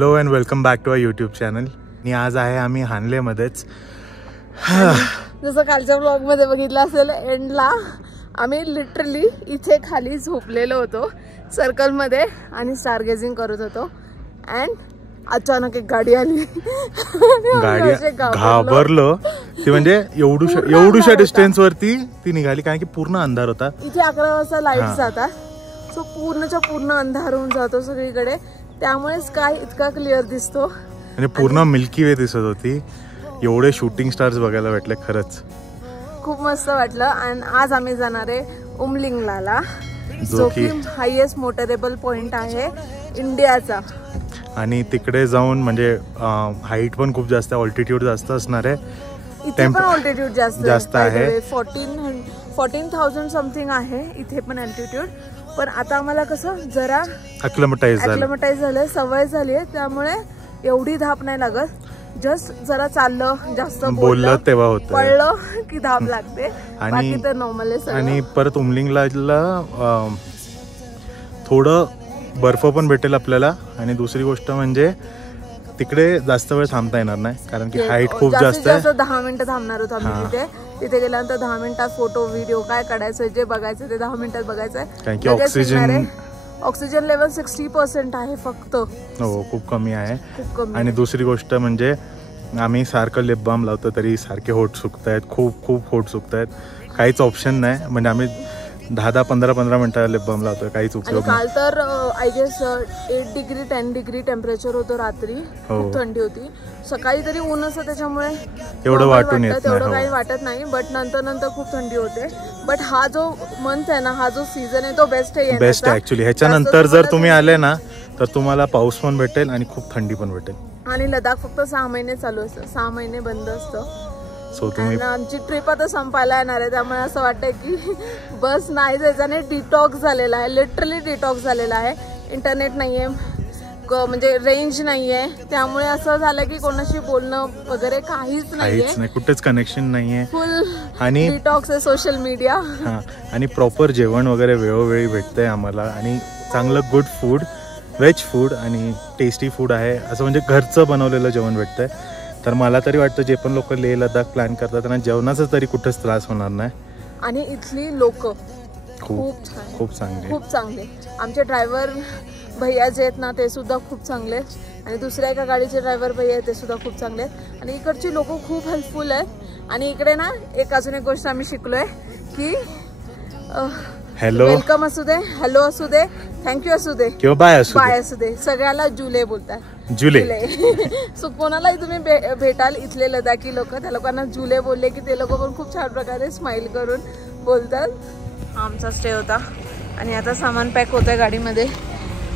Hello and welcome back to our YouTube channel. आणि आज आहे आम्ही हानलेमध्येच. जसं कालच्या ब्लॉग मध्ये बघितलं असेल एंडला आम्ही लिटरली इथे खाली झोपलेलो होतो सर्कल मध्ये आणि स्टार गेजिंग करत होतो. अँड अचानक एक गाडी आली. गाडी घाबरलो ती, म्हणजे एवढूशा डिस्टन्स वरती ती निघाली, कारण की पूर्ण अंधार होता. इथे 11 वाजता लाईट जातात, सो पूर्णच्या पूर्ण अंधार होऊन जातो सगळीकडे. त्यामुळे स्काय इतका क्लिअर दिसतो म्हणजे पूर्ण मिल्की वे दिसत होती. एवढे शूटिंग स्टार्स बघायला भेटले, खरंच खूप मस्त वाटलं. आणि आज आम्ही जाणार आहे उमलिंगला, जो की हायेस्ट मोटरेबल पॉइंट आहे इंडियाचा. आणि तिकडे जाऊन म्हणजे हाईट पण खूप जास्त आहे, ऑल्टिट्यूड जास्त असणार आहे. इथे पण ऑल्टिट्यूड जास्त आहे, 14,000 समथिंग आहे इथे पण अल्टिट्यूड. पण आता आम्हाला कसं जरा अक्लमटाईज झालंय, सवय झाली आहे, त्यामुळे एवढी धाप नाही लागत. जस्ट जरा चाललं, जास्त बोललं तेव्हा होतं, पळलं की धाप लागते, बाकी तर नॉर्मल आहे. आणि परत उमलिंगला थोडं बर्फ पण भेटेल आपल्याला. आणि दुसरी गोष्ट म्हणजे तिकडे जास्त वेळ थांबता येणार नाही, कारण की हाईट खूप जास्त आहे. 10 मिनिटं थांबणार होतो आम्ही तिथे गेल्यानंतर. 10 मिनिटात फोटो व्हिडिओ काय काढायचं, जे बघायचं ते 10 मिनिटात बघायचंय. कारण की ऑक्सिजन लेवल 60% आहे फक्त. हो, खूप कमी आहे. आणि दुसरी गोष्ट म्हणजे आम्ही सारखं लिप बाम लावतो तरी सारखे होठ सुकतायत, खूप होठ सुकतायत. काहीच ऑप्शन नाही, म्हणजे आम्ही 10-15 मिनिटं लिप बाम लावतोय, काहीच उपयोग नाही. काल तर I guess 8 degree 10 degree temperature होतं रात्री. खूप थंडी होती. सकाळी तरी ऊन असतं, त्याच्यामुळे एवढं वाटून येत नाही, एवढं काही वाटत नाही. बट नंतर खूप थंडी होते. बट हा जो मंथ आहे ना, हा जो सीझन आहे तो बेस्ट आहे ऍक्च्युली. ह्याच्यानंतर जर तुम्ही आले ना तर तुम्हाला पाऊस पण भेटेल आणि खूप थंडी पण भेटेल. आणि लडाख फक्त 6 महिने चालू असतं, 6 महिने बंद असतं. आमची ट्रिप आता संपायला येणार आहे, त्यामुळे असं वाटतंय की बस नाही जायचं. आणि डिटॉक्स झालेला आहे, लिटरली डिटॉक्स झालेला आहे. इंटरनेट नाहीये, म्हणजे रेंज नाहीये, त्यामुळे असं झालं की कोणाशी बोलणं वगैरे काहीच नाहीये, कुठेच कनेक्शन नाहीये. फुल आणि डिटॉक्स आहे सोशल मीडिया. आणि प्रॉपर जेवण वगैरे वेळोवेळी भेटतंय आम्हाला. आणि चांगलं गुड फूड, व्हेज फूड आणि टेस्टी फूड आहे, असं म्हणजे घरचं बनवलेलं जेवण भेटतंय. तर मला तरी वाटतं जे पण लोक लेह लडाख प्लॅन करतात त्यांना जेवणाचा तरी कुठेच त्रास होणार नाही. आणि इथली लोक खूप चांगले. आमचे ड्रायव्हर भैया जे आहेत ना, ते सुद्धा खूप चांगले. आणि दुसऱ्या एका गाडीचे ड्रायव्हर भैया आहेत, ते सुद्धा खूप चांगले आहेत. आणि इकडची लोक खूप हेल्पफुल आहेत. आणि इकडे ना अजून एक गोष्ट आम्ही शिकलोय की हॅलो, वेलकम असू दे, हॅलो असू दे, थँक्यू असू दे किंवा बाय असू दे, सगळ्याला जुले बोलतात. सो कोणालाही तुम्ही भेटाल इथले लडाखी लोक, त्या लोकांना जुले बोलले की ते लोक पण खूप छान प्रकारे स्माइल करून बोलतात. आमचा स्टे होता आणि आता सामान पॅक होतंय गाडीमध्ये.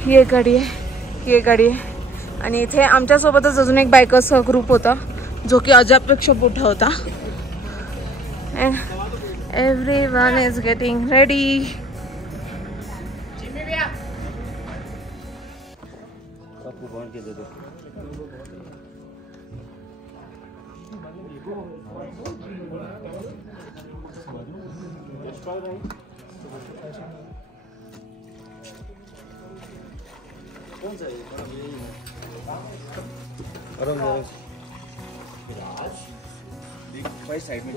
ही एक गाडी आहे आणि इथे आमच्यासोबतच अजून एक बायकर्सचा ग्रुप होता, जो की अजापेक्षा मोठा होता. Everyone is getting ready.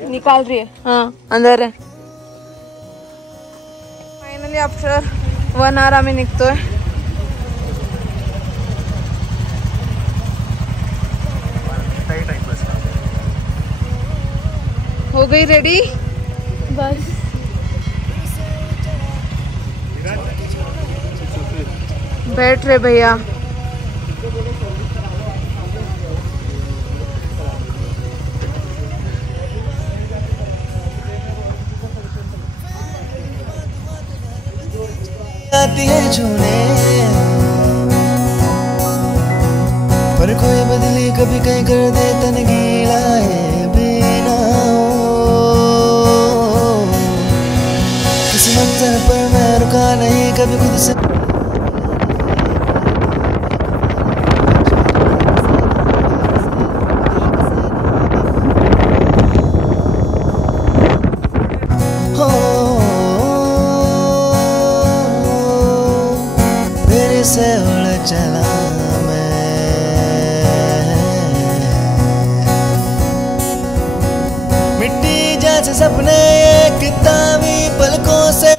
निकाल रही है, हाँ अंदर है. फायनली आफ्टर 1 hour आम्ही निघतोय. हो गई रेडी बस. बैठ रहे भैया. आती है छूने पर कोई बदली कभी कहीं कर दे तन गीला है बिना. किसी मंज़र पर मैं रुका नहीं कभी खुद से. से उड़ चला मैं. मिट्टी जैसे सपने ये किताबी पलकों से।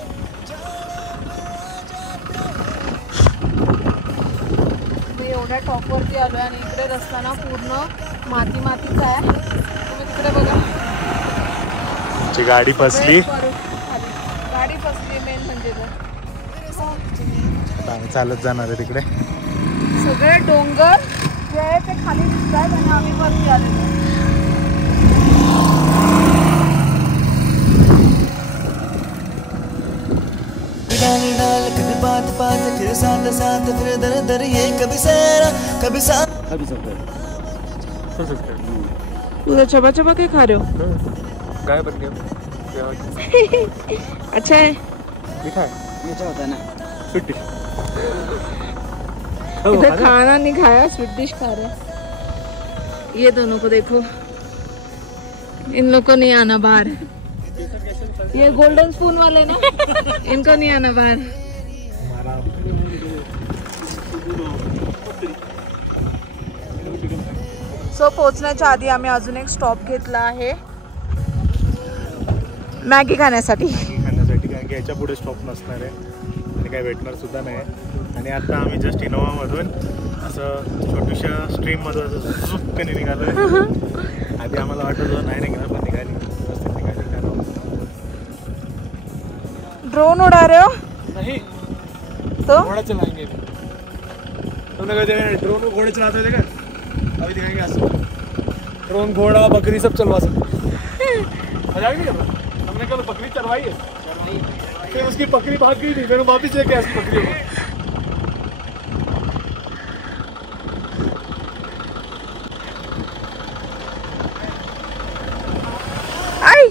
एवढ्या टॉपवरती आलोय आणि इकडे रस्ता पूर्ण माती मातीच आहे. तुम्ही तिकडे बघा, गाडी फसली. गाडी फसली मेन म्हणजे आम्ही चालत जाणार आहे तिकडे. सगळे डोंगर जे आहे ते खाली दिसत आहेत आणि आम्ही वरती आलेलो. डाल डाल कभी बात बात फिर साथ साथ फिर दर दर ये कभी सहरा कभी साथ। पूरा चबा चबा के खा रहे हो? काय बन गया? अच्छा है, मीठा है, मीठा होता है ना, स्वीट डिश. इधर खाना नहीं खाया, स्वीट डिश खा रहे. ये दोनों को देखो, इन लोग को नहीं आना बाहर. ये गोल्डन स्पून वाले ना, इनको नहीं आना बाहर. सो पोहोचण्याच्या आधी आम्ही अजून एक स्टॉप घेतला आहे मॅगी खाण्यासाठी. कारण की याच्या पुढे स्टॉप नसणार आहे आणि काही भेटणार सुद्धा नाही. आणि आता आम्ही जस्ट इनोवामधून असं छोट्याशा स्ट्रीममधून असं सुक्कने निघालो आहे. आधी आम्हाला वाटत होतं नाही निघणार, पण निघाली, व्यवस्थित निघाली. ड्रोन उड़ा रहे हो? नहीं, तो घोड़ा चलाएंगे. तुमने कहा देखा ड्रोन को घोड़े चलाते हुए देखा? अभी दिखाएंगे आज. ड्रोन घोड़ा बकरी सब चलवा सकते. मजाक नहीं कर रहा. हमने कल बकरी चलवाई है, फिर उसकी बकरी भाग गई थी, फिर वापिस लेके आया उसकी बकरी को. आई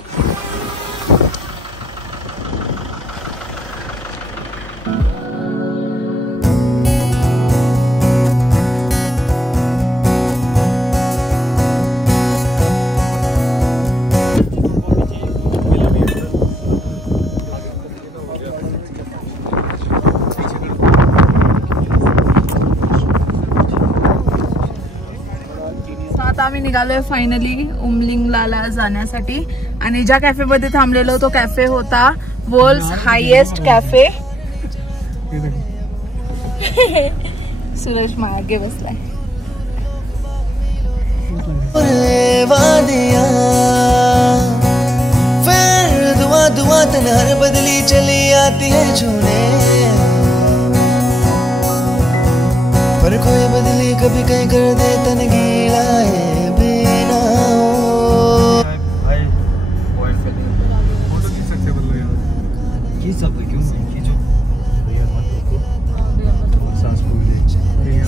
आम्ही निघालोय फायनली उमलिंगला जाण्यासाठी. आणि ज्या कॅफे मध्ये थांबलेलो तो कॅफे होता वर्ल्ड्स हायेस्ट कॅफे. सुरेश मागे बसलाय. फिर दुआ दुआ तनहर बदली चली आती है छूने, पर कोई बदली कभी कहीं कर दे तन गीला है बिना.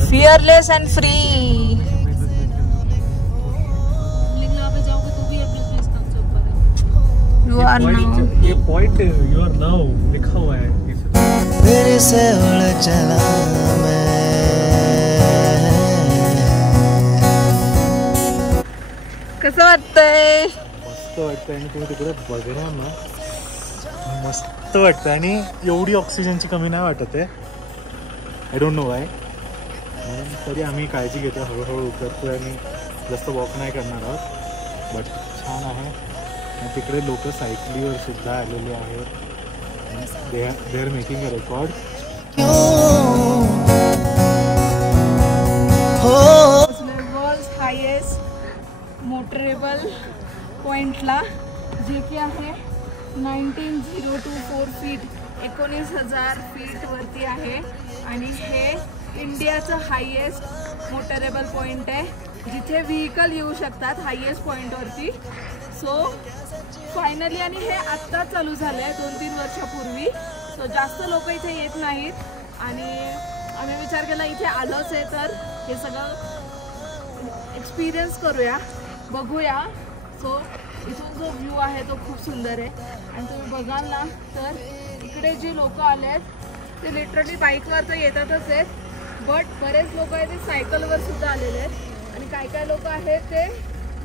Fearless and free. You are now, ये पॉइंट यू आर नाउ लिखा हुआ है. फिर से उड़ चला मैं. कसं वाटतंय? मस्त वाटतं. आणि तुम्ही तिकडे बघणार ना, मस्त वाटतं. आणि एवढी ऑक्सिजनची कमी नाही वाटत आहे. आय डोंट नो वाय. तरी आम्ही काळजी घेतो, हळूहळू उतरतोय आणि जास्त वॉक नाही करणार आहोत. बट छान आहे. आणि तिकडे लोक सायकलीवर सुद्धा आलेले आहेत. They are making a record. World highest motorable पॉइंटला, जे की आहे 19,024 फीट, 19,000 फीट वरती आहे. आणि हे इंडियाचं हायेस्ट मोटरेबल पॉइंट आहे, जिथे व्हेकल येऊ शकतात हायेस्ट पॉइंटवरती. सो फायनली, आणि हे आत्ता चालू झालं आहे 2-3 वर्षापूर्वी. सो जास्त लोक इथे येत नाहीत. आणि आम्ही विचार केला इथे आलोच आहे तर हे सगळं एक्सपिरियन्स करूया, बघूया. सो इथून जो व्ह्यू आहे तो खूप सुंदर आहे. आणि तुम्ही बघाल ना तर इकडे जे लोक आले आहेत ते लिटरली बाईकवर तर येतातच आहेत, बट बरेच लोक आहेत ते सायकलवर सुद्धा आलेले आहेत. आणि काय काय लोक आहेत ते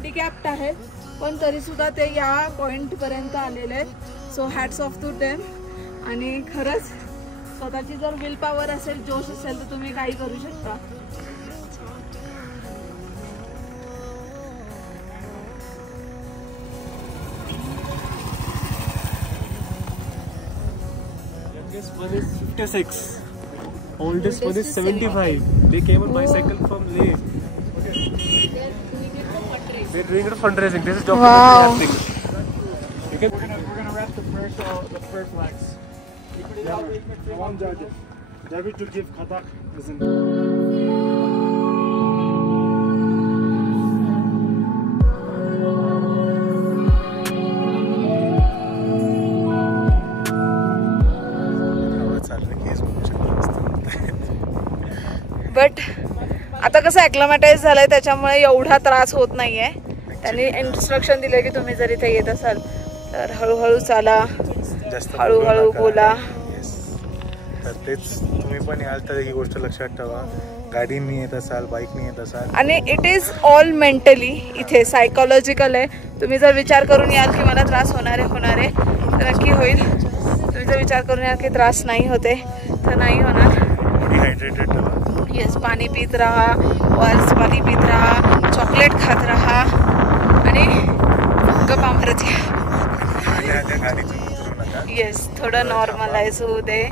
डिकॅप्ट आहेत, पण तरीसुद्धा ते या पॉईंटपर्यंत आलेले आहेत. So hats off to them. आणि खरंच स्वतःची जर विल पॉवर असेल, जोश असेल, तर तुम्ही काही करू शकता. Youngest one is 56. Oldest one is 75. They came on bicycle from Leh. They're doing it fundraising. This is documentary acting. We're gonna wrap the first flags. Yeah, one judge. David to give Katak isn't. But आता कसं ॲक्लमॅटाईज झालंय त्याच्यामुळे एवढा त्रास होत नाहीये. त्यांनी इन्स्ट्रक्शन दिले की तुम्ही जर इथे येत असाल तर हळूहळू चाला, हळूहळू बोला. तर तेच तुम्ही पण याल तर ही गोष्ट लक्षात ठेवा. गाडीने येत असाल, बाईकने येत असाल, आणि इट इज ऑल मेंटली. इथे सायकोलॉजिकल आहे. तुम्ही जर विचार करून याल की मला त्रास होणार आहे तर नक्की होईल. तुम्ही जर विचार करून याल की त्रास नाही होते तर नाही होणार. डिहायड्रेटेड ठेवा. येस, पाणी पीत राहा, ORS पाणी पीत राहा, चॉकलेट खात राहा आणि गप्पा मारत या. येस, थोडं नॉर्मलाइज होऊ दे.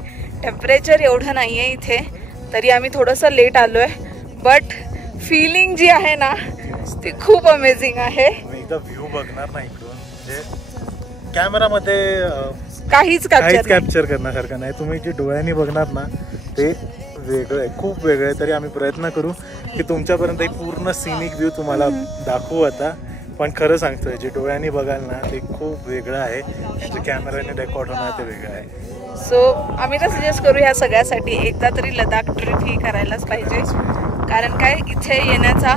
टेम्परेचर एवढं नाही आहे इथे, तरी आम्ही थोडंसं लेट आलो आहे. बट फिलिंग जी आहे ना ती खूप अमेझिंग आहे. एकदा व्ह्यू बघणार नाही इकडून, म्हणजे कॅमेरामध्ये काहीच कॅप्चर करण्यासारखं नाही. तुम्ही जे डोळ्यांनी बघणार ना ते वेगळं आहे, खूप वेगळं आहे. तरी आम्ही प्रयत्न करू की तुमच्यापर्यंत एक पूर्ण सिनिक व्ह्यू तुम्हाला दाखवू आता. पण खरं सांगतोय, जे डोळ्यांनी बघाल ना ते खूप वेगळं आहे, जे कॅमेऱ्याने रेकॉर्ड होणार ते वेगळं आहे. सो आम्ही तर सजेस्ट करू ह्या सगळ्यासाठी एकदा तरी लडाख ट्रिप ही करायलाच पाहिजे. कारण काय, इथे येण्याचा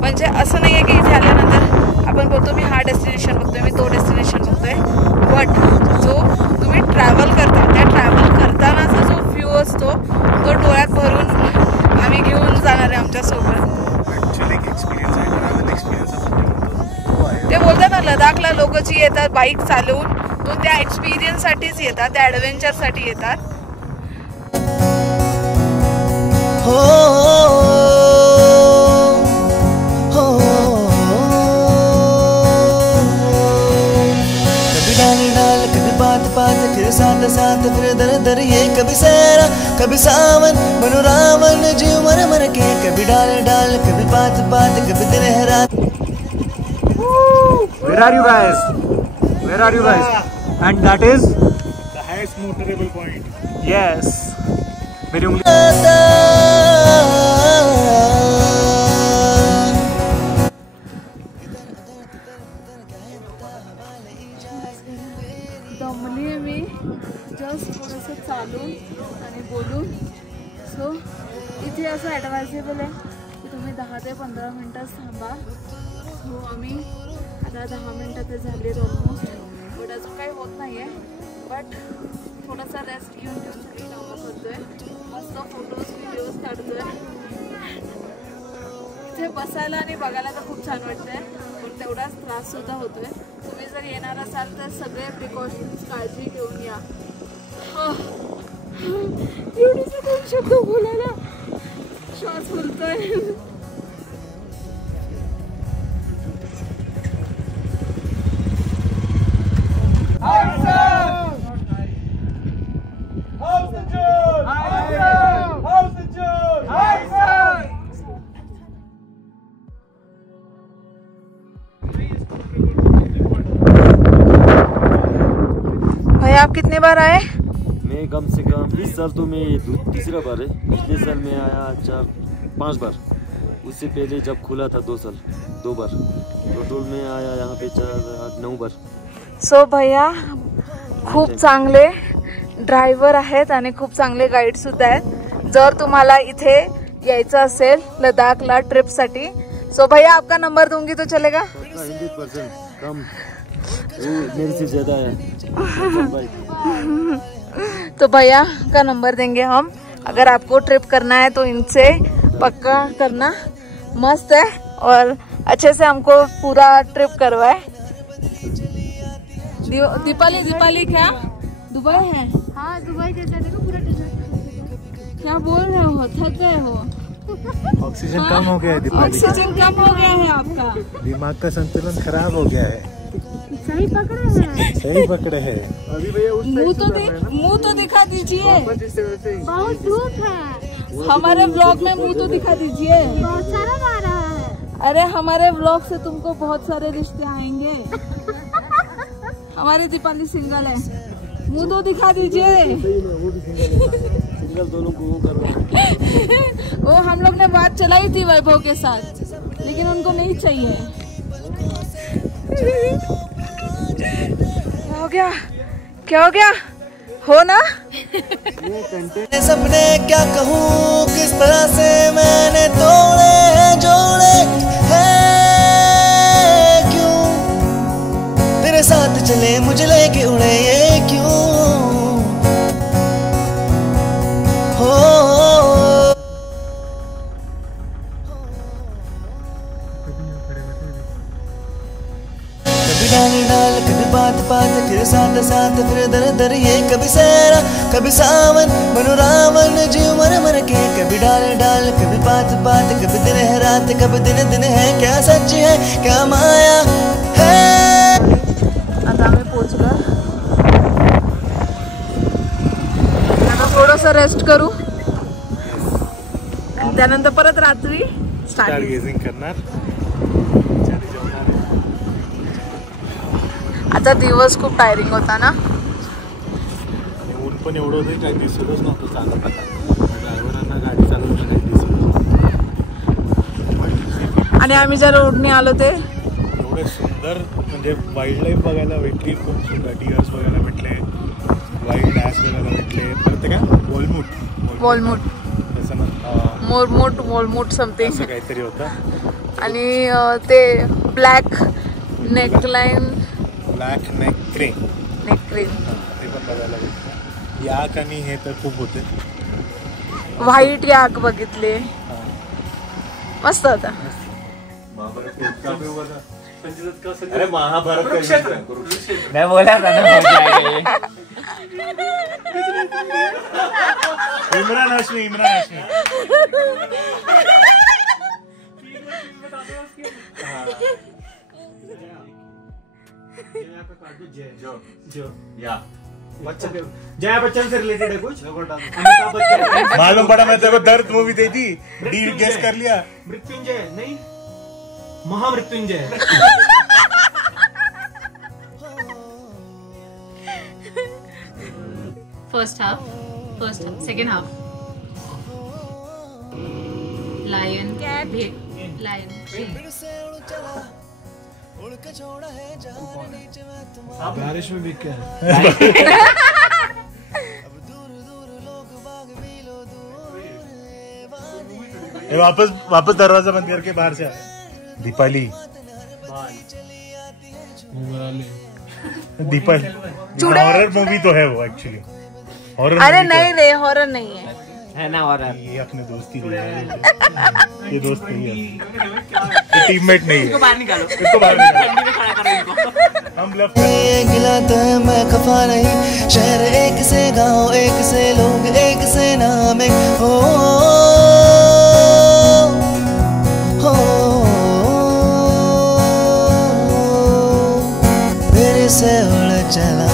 म्हणजे असं नाही आहे की इथे आल्यानंतर आपण बोलतो मी हा डेस्टिनेशन बघतोय, मी तो डेस्टिनेशन बघतोय. बट जो तुम्ही ट्रॅव्हल करता, त्या ट्रॅव्हल करतानाचा जो व्ह्यू असतो तो डोळ्यात भरून आम्ही घेऊन जाणार आहे आमच्यासोबत. ते बोलतात ना लडाखला लोक जी येतात बाईक चालवून, तो त्या एक्सपिरियन्ससाठीच येतात, त्या ॲडव्हेंचरसाठी येतात. फिर साथ साथ फिर दर दर ये कभी सहरा कभी सावन बनो रावण जीव मर मर के. कभी डाल डाल कभी पात पात कभी दिन है रात. Where are you guys? Where are you guys? And that is the highest motorable point. Yes. मेरी उंगली दमली आहे मी जस्ट थोडंसं चालून आणि बोलून. सो इथे असं ॲडवायजेबल आहे की तुम्ही 10 ते 15 मिनटंच थांबा. सो आम्ही आता 10 मिनटं ते झालेत ऑलमोस्ट. बट अजून काही होत नाही आहे. बट थोडासा रेस्ट घेऊन सगळी कामं करतोय, मस्त फोटोज व्हिडिओज काढतोय. इथे बसायला आणि बघायला तर खूप छान वाटतंय, पण तेवढाच त्राससुद्धा होतोय. तुम्ही जर येणार असाल तर सगळे प्रिकॉशन्स काळजी घेऊन या. एवढीच दोन शब्द बोलायला श्वास फुलतोय. भैया आप कितने बार आए? मैं कम से कम इस साल तो मैं तीसरा बार है. पिछले साल मैं आया 4-5 बार. उससे पहले जब खुला था 2 साल 2 बार. टोटल में आया यहाँ पे 4-8-9 बार. सो भैया खूप चांगले ड्रायव्हर आहेत आणि खूप चांगले गाईड सुद्धा आहेत. जर तुम्हाला इथे यायचं असेल लडाखला ट्रिपसाठी, सो भैया आपका नंबर दूंगी तो चलेगा? 100% कम, वो मेरे से ज़्यादा है. तो भैया का नंबर देंगे हम. अगर आपको ट्रिप करना है तो इनसे पक्का करना. मस्त है और अच्छे से हमको पूरा ट्रिप करवाए. दीपाली क्या दुबई है? हाँ दुबई जैसा देखो पूरा डिजाइन. क्या बोल रहे हो, थक गए हो? ऑक्सीजन कम हो गया है दीपाली. ऑक्सीजन कम हो गया है आपका. दिमाग का संतुलन खराब हो गया है. सही पकड़े हैं। सही पकड़े है। अभी भैया उस मुंह तो दिखा दीजिए। बहुत धूप है। हमारे व्लॉग में मुंह तो दिखा दीजिए। बहुत सारा आ रहा है। अरे हमारे व्लॉग से तुमको बहुत सारे रिश्ते आएंगे। हमारी दीपाली सिंगल है, मुंह तो दिखा दीजिए। सिंगल दोनों को वो करो। वो हम लोग ने बात चलाई थी वैभव के साथ, लेकिन उनको नहीं चाहिए। क्या हो गया? क्या हो गया? हो ना? सपने क्या कहूँ किस तरह से मैंने तोड़े जोड़े हैं, क्यों तेरे साथ चले मुझे लेके उड़े ये क्यों हो। कभी डाल डाल कभी बात बात फिर साथ साथ फिर दर दर ये कभी सहरा कभी सावन बनो रावण जीव मर मर के। कभी डाल डाल कभी बात बात कभी दिन है रात कभी दिन दिन है, क्या सच है क्या माया है। आता आम्ही पोचलो. आता थोडंसं रेस्ट करू आणि त्यानंतर परत रात्री स्टार गेजिंग करणार. आता दिवस खूप टायरिंग होता ना. ऊन पण एवढं होतं काही दिसतच नव्हतं चालत. ड्रायव्हरांना गाडी चालवली नाही दिसत. आणि आम्ही ज्या रोडने आलो ते एवढे सुंदर म्हणजे वाईल्ड लाईफ बघायला भेटली. खूप सुंदर डिअर्स बघायला भेटले, वाईल्ड डॅश बघायला भेटले. परत ते काय वॉलमूट तसं ना वॉलमूट समथिंग असं काहीतरी होतं. आणि ते ब्लॅक नेकलाईन ब्लॅक नेक क्रेन नेकक्रीम ते पण बघायला भेटतं. याक आणि हे तर खूप होते. व्हाईट याक बघितले, मस्त होता. अरे महाभारत मैं बोला था ना हो जाएगा. इमरान हाशमी जया बच्चन से रिलेटेड है कुछ. अमिताभ बच्चन. मालूम पड़ा. मैं तेरे को दर्द मूवी दी थी, डी गेस कर लिया. मृत्युंजय नहीं, महामृत्युंजय. First half, second half. Lion, lion. बारिश में बिक गया. वापस दरवाजा बंद करके बाहर से आ. दीपाली हॉरर मूवी तो है वो एक्चुअली. हॉरर. अरे नहीं रे, हॉरर नहीं है. है ना. और ये अपने दोस्ती दिया है. ये दोस्त नहीं है, ये टीममेट नहीं है. इसको बाहर निकालो. ठंडी में खड़ा करो इनको. हम लव ये गिला तो है मैं खफा नहीं. शहर एक से गाँव एक से लोग एक से नाम एक हो मेरे से उड़ चला